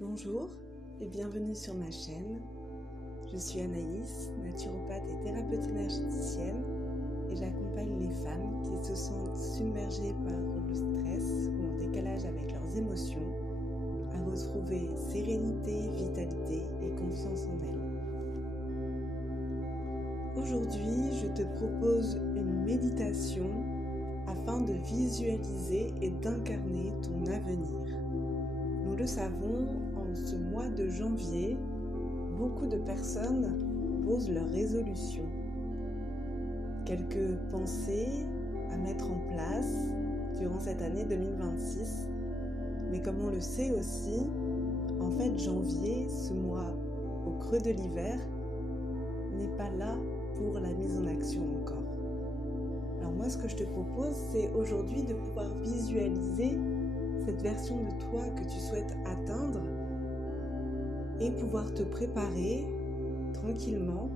Bonjour et bienvenue sur ma chaîne. Je suis Anaïs, naturopathe et thérapeute énergéticienne et j'accompagne les femmes qui se sentent submergées par le stress ou en décalage avec leurs émotions à retrouver sérénité, vitalité et confiance en elles. Aujourd'hui, je te propose une méditation afin de visualiser et d'incarner ton avenir. Nous le savons, en ce mois de janvier, beaucoup de personnes posent leurs résolutions. Quelques pensées à mettre en place durant cette année 2026. Mais comme on le sait aussi, en fait janvier, ce mois au creux de l'hiver, n'est pas là pour la mise en action encore. Alors moi, ce que je te propose, c'est aujourd'hui de pouvoir visualiser cette version de toi que tu souhaites atteindre et pouvoir te préparer tranquillement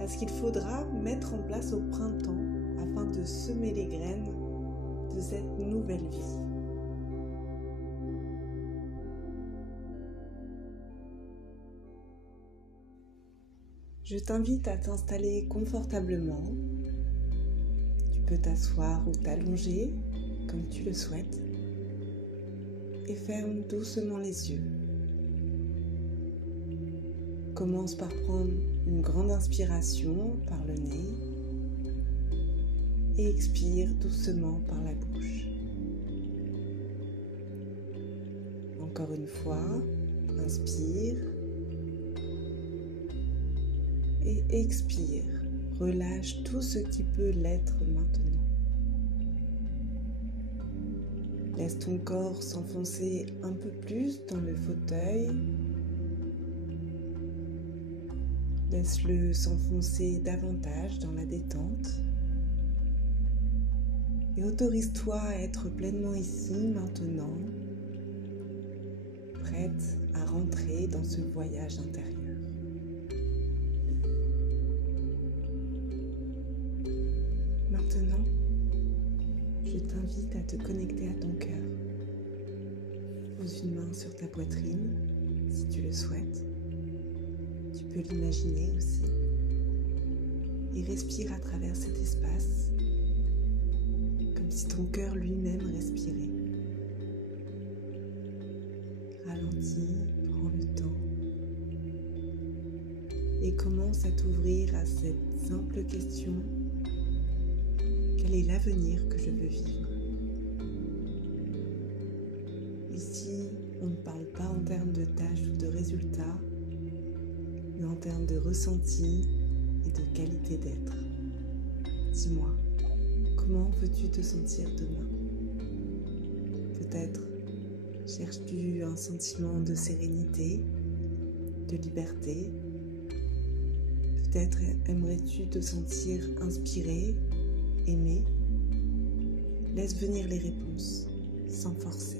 à ce qu'il faudra mettre en place au printemps afin de semer les graines de cette nouvelle vie. Je t'invite à t'installer confortablement. Tu peux t'asseoir ou t'allonger comme tu le souhaites et ferme doucement les yeux. Commence par prendre une grande inspiration par le nez et expire doucement par la bouche. Encore une fois, inspire et expire. Relâche tout ce qui peut l'être maintenant. Laisse ton corps s'enfoncer un peu plus dans le fauteuil. Laisse-le s'enfoncer davantage dans la détente. Et autorise-toi à être pleinement ici, maintenant, prête à rentrer dans ce voyage intérieur. Maintenant, je t'invite à te connecter à ton cœur. Pose une main sur ta poitrine, si tu le souhaites. Tu peux l'imaginer aussi. Et respire à travers cet espace, comme si ton cœur lui-même respirait. Ralentis, prends le temps. Et commence à t'ouvrir à cette simple question. Quel est l'avenir que je veux vivre? Ici, on ne parle pas en termes de tâches ou de résultats, mais en termes de ressenti et de qualité d'être. Dis-moi, comment veux-tu te sentir demain? Peut-être cherches-tu un sentiment de sérénité, de liberté? Peut-être aimerais-tu te sentir inspiré, aimé? Laisse venir les réponses, sans forcer.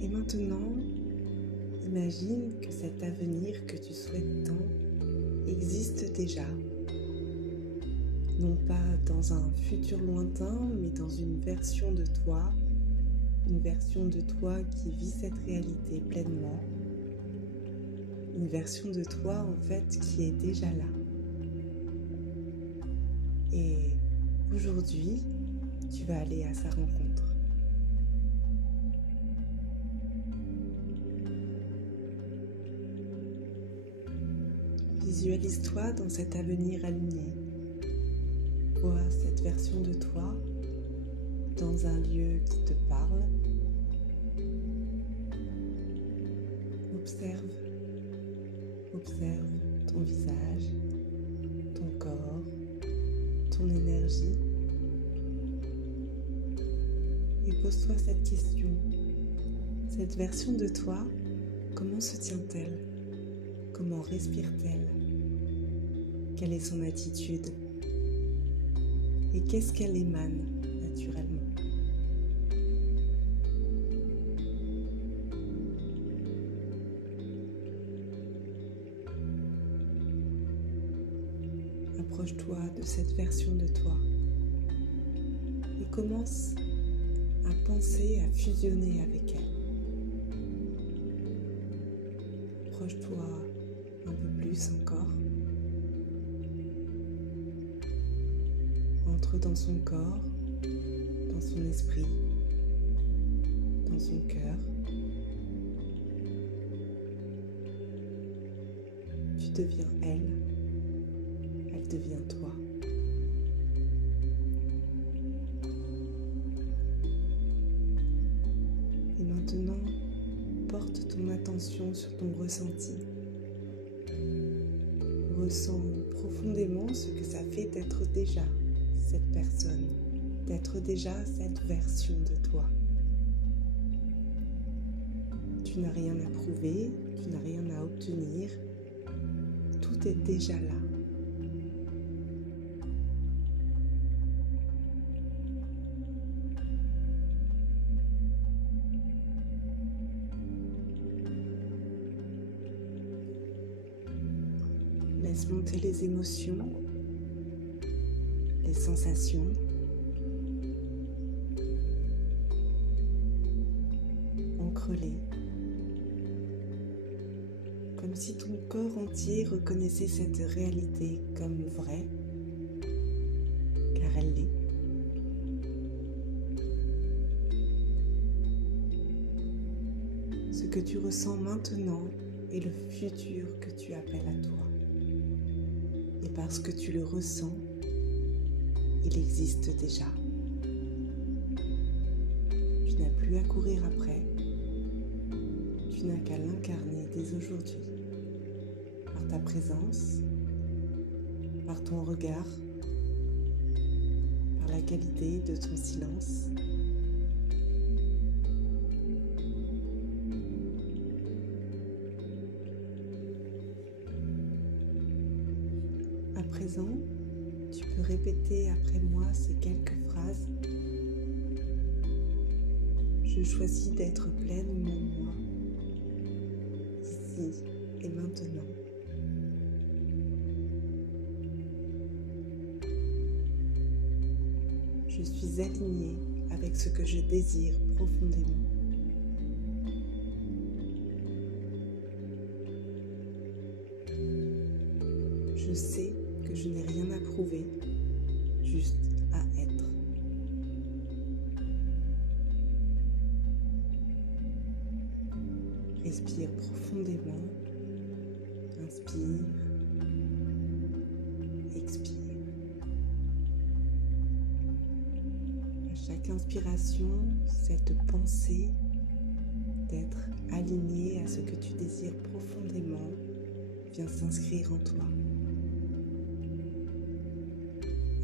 Et maintenant, imagine que cet avenir que tu souhaites tant existe déjà. Non pas dans un futur lointain, mais dans une version de toi qui vit cette réalité pleinement, une version de toi en fait qui est déjà là. Et aujourd'hui, tu vas aller à sa rencontre. Visualise-toi dans cet avenir aligné. Vois cette version de toi dans un lieu qui te parle. Observe ton visage, ton corps, ton énergie. Et pose-toi cette question. Cette version de toi, comment se tient-elle? Comment respire-t-elle? Quelle est son attitude? Et qu'est-ce qu'elle émane naturellement? Approche-toi de cette version de toi et commence à penser à fusionner avec elle. Approche-toi un peu plus encore. Entre dans son corps, dans son esprit, dans son cœur. Tu deviens elle devient toi. Et maintenant, porte ton attention sur ton ressenti. Ressens profondément ce que ça fait d'être déjà cette personne, d'être déjà cette version de toi. Tu n'as rien à prouver, tu n'as rien à obtenir, tout est déjà là. Laisse monter les émotions, les sensations. Ancre-les. Comme si ton corps entier reconnaissait cette réalité comme vraie, car elle l'est. Ce que tu ressens maintenant est le futur que tu appelles à toi. Et parce que tu le ressens, il existe déjà. Tu n'as plus à courir après, tu n'as qu'à l'incarner dès aujourd'hui, par ta présence, par ton regard, par la qualité de ton silence. À présent, tu peux répéter après moi ces quelques phrases. Je choisis d'être pleinement moi, ici et maintenant. Je suis alignée avec ce que je désire profondément. Je sais que je n'ai rien à prouver, juste à être. Respire profondément, inspire, expire. À chaque inspiration, cette pensée d'être aligné à ce que tu désires profondément vient s'inscrire en toi.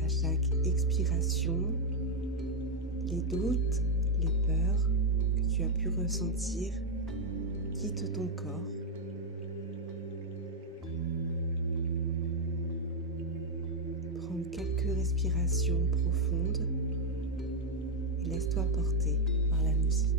À chaque expiration, les doutes, les peurs que tu as pu ressentir quittent ton corps. Prends quelques respirations profondes et laisse-toi porter par la musique.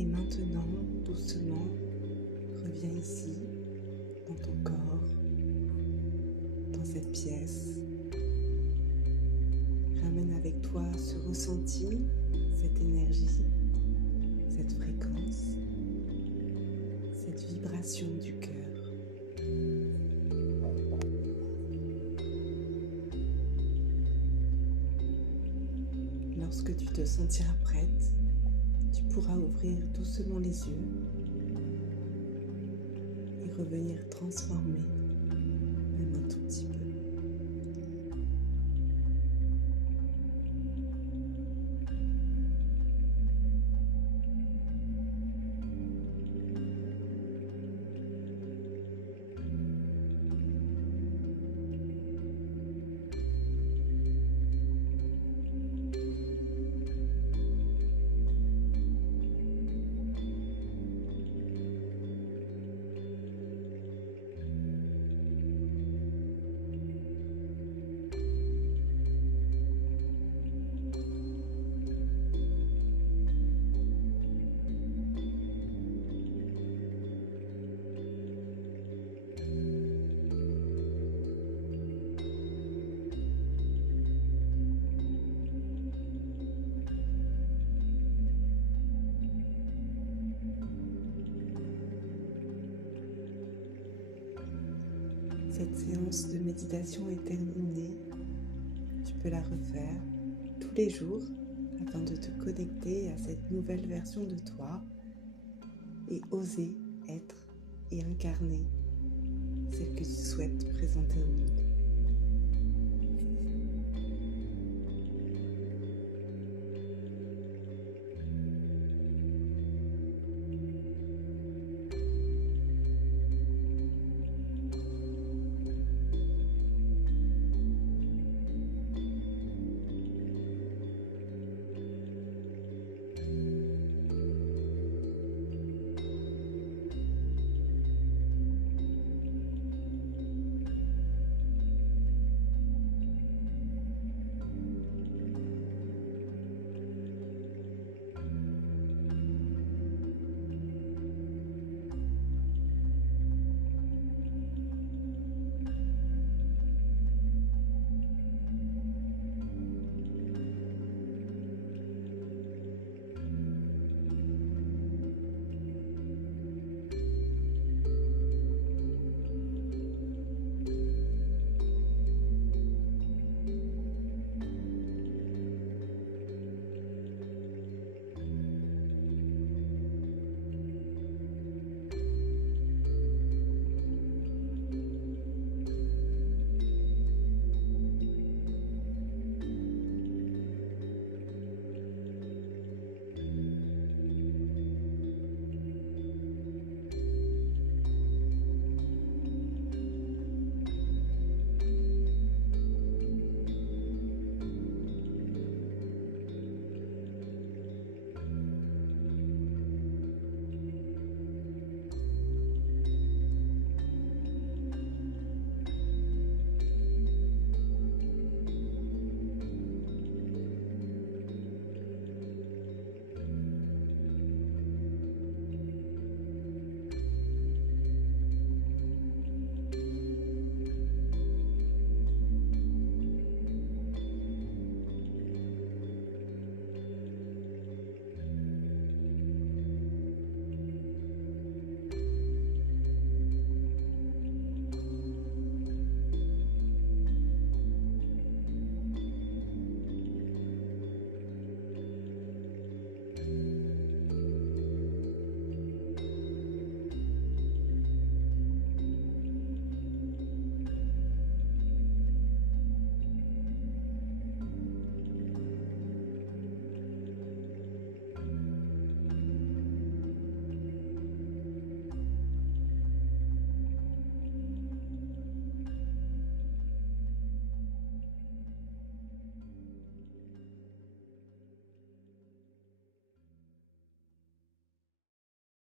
Et maintenant, doucement, reviens ici, dans ton corps, dans cette pièce. Ramène avec toi ce ressenti, cette énergie, cette fréquence, cette vibration du cœur. Lorsque tu te sentiras prête, tu pourras ouvrir doucement les yeux et revenir transformer, même un tout petit peu. Cette séance de méditation est terminée. Tu peux la refaire tous les jours afin de te connecter à cette nouvelle version de toi et oser être et incarner celle que tu souhaites présenter au monde.